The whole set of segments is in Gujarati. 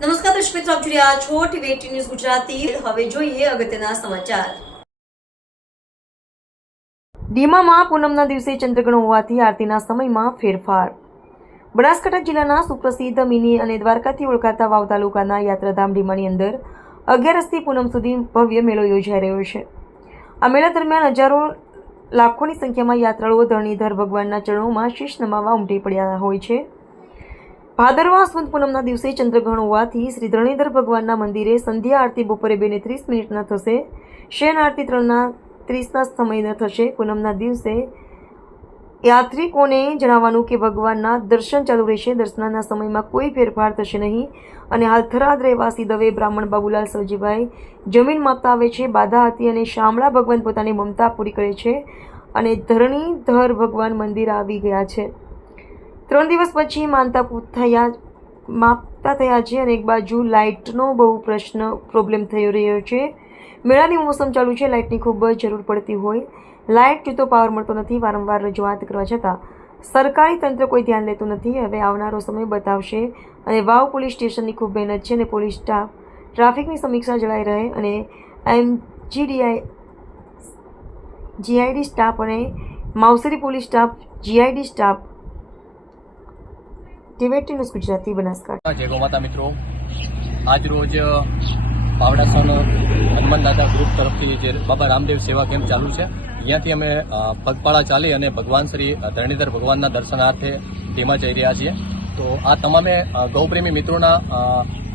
નમસ્કાર દર્શક મિત્રો, આપ જોઈ રહ્યા છો ટીવી ન્યૂઝ ગુજરાતી. હવે જોઈએ અગત્યના સમાચાર. ડીમામાં પૂનમના દિવસે ચંદ્રગ્રહણ હોવાથી આરતીના સમયમાં ફેરફાર. બનાસકાંઠા જિલ્લાના સુપ્રસિદ્ધ મિની અને દ્વારકાથી ઓળખાતા વાવ તાલુકાના યાત્રાધામ ડીમાની અંદર અગિયારસથી પૂનમ સુધી ભવ્ય મેળો યોજાઈ રહ્યો છે. આ મેળા દરમિયાન હજારો લાખોની સંખ્યામાં યાત્રાળુઓ ધરણીધર ભગવાનના ચરણોમાં શીશ નમાવા ઉમટી પડ્યા હોય છે. ભાદરવા સુદ પૂનમના દિવસે ચંદ્રગ્રહણ હોવાથી શ્રી ધરણીધર ભગવાનના મંદિરે સંધ્યા આરતી બપોરે બેને ત્રીસ મિનિટના થશે. શયન આરતી ત્રણના ત્રીસના સમયના થશે. પૂનમના દિવસે યાત્રિકોને જણાવવાનું કે ભગવાનના દર્શન ચાલુ રહેશે. દર્શનના સમયમાં કોઈ ફેરફાર થશે નહીં. અને હાલ થરાદ રહેવાસી દવે બ્રાહ્મણ બાબુલાલ સવજીભાઈ જમીન માપતા આવે છે. બાધા હતી અને શામળા ભગવાન પોતાની મમતા પૂરી કરે છે. અને ધરણીધર ભગવાન મંદિર આવી ગયા છે. ત્રણ દિવસ પછી માનતા થયા માપતા થયા છે અને એક બાજુ લાઇટનો બહુ પ્રશ્ન પ્રોબ્લેમ થઈ રહ્યો છે મેળાની મોસમ ચાલુ છે લાઇટની ખૂબ જ જરૂર પડતી હોય લાઇટ જોતો પાવર મળતો નથી વારંવાર રજૂઆત કરવા છતાં સરકારી તંત્ર કોઈ ધ્યાન લેતું નથી હવે આવનારો સમય બતાવશે અને વાવ પોલીસ સ્ટેશનની ખૂબ મહેનત છે અને પોલીસ સ્ટાફ ટ્રાફિકની સમીક્ષા જળાઈ રહે અને એમજીડીઆઈ જીઆઈડી સ્ટાફ અને Mavsari police staff GID staff ટીવેટી news Gujarati Banaskantha. જય ગોમાતા મિત્રો. આજ રોજ પાવડાસણ હનુમાન દાદા ગ્રુપ તરફથી જે બાબા રામદેવ સેવા કેમ્પ ચાલુ છે અહીંયાથી અમે પગપાળા ચાલી અને ભગવાન શ્રી ધરણીધર ભગવાનના દર્શનાર્થે તેમાં જઈ રહ્યા છીએ. તો આ તમામે ગૌપ્રેમી મિત્રોના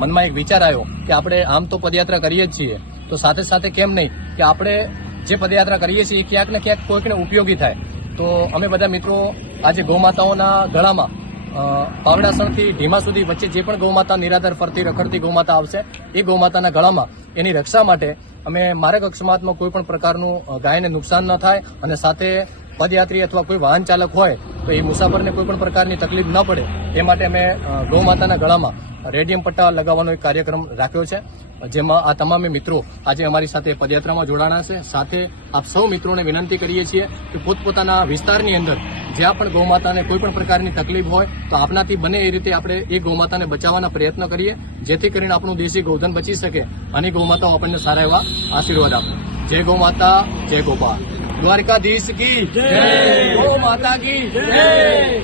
મનમાં એક વિચાર આવ્યો કે આપણે આમ તો પદયાત્રા કરીએ જ છીએ. તો સાથે સાથે કેમ નહીં કે આપણે જે પદયાત્રા કરીએ છીએ એ ક્યાંક ને ક્યાંક કોઈકને ઉપયોગી થાય. તો અમે બધા મિત્રો આજે ગૌમાતાઓના ગળામાં પાવડાસણથી ઢીમા સુધી વચ્ચે જે પણ ગૌમાતા નિરાધાર ફરતી રખડતી ગૌમાતા આવશે, એ ગૌમાતાના ગળામાં એની રક્ષા માટે અમે માર્ગ અકસ્માતમાં કોઈ પણ પ્રકારનું ગાયને નુકસાન ન થાય અને સાથે પદયાત્રી અથવા કોઈ વાહન ચાલક હોય, તો એ મુસાફરને કોઈ પણ પ્રકારની તકલીફ ન પડે. એ માટે અમે ગૌ ગૌમાતાના ગળામાં રેડિયમ પટ્ટા લગાવવાનો એક કાર્યક્રમ રાખ્યો છે. જેમાં આ તમામે મિત્રો આજે અમારી સાથે પદયાત્રામાં જોડાણા છે. સાથે આપ સૌ મિત્રોને વિનંતી કરીએ છીએ કે પોતપોતાના વિસ્તારની અંદર જ્યાં પણ ગૌમાતાને કોઈ પણ પ્રકારની તકલીફ હોય, તો આપનાથી બને એ રીતે આપણે એ ગૌમાતાને બચાવવાના પ્રયત્ન કરીએ, જેથી કરીને આપણું દેશી ગૌધન બચી શકે. અને ગૌમાતાઓ આપણને સારા એવા આશીર્વાદ આપે. જય ગૌમાતા જય ગોપાલ. દ્વારકાધીશ કી જય. ગો માતા કી જય.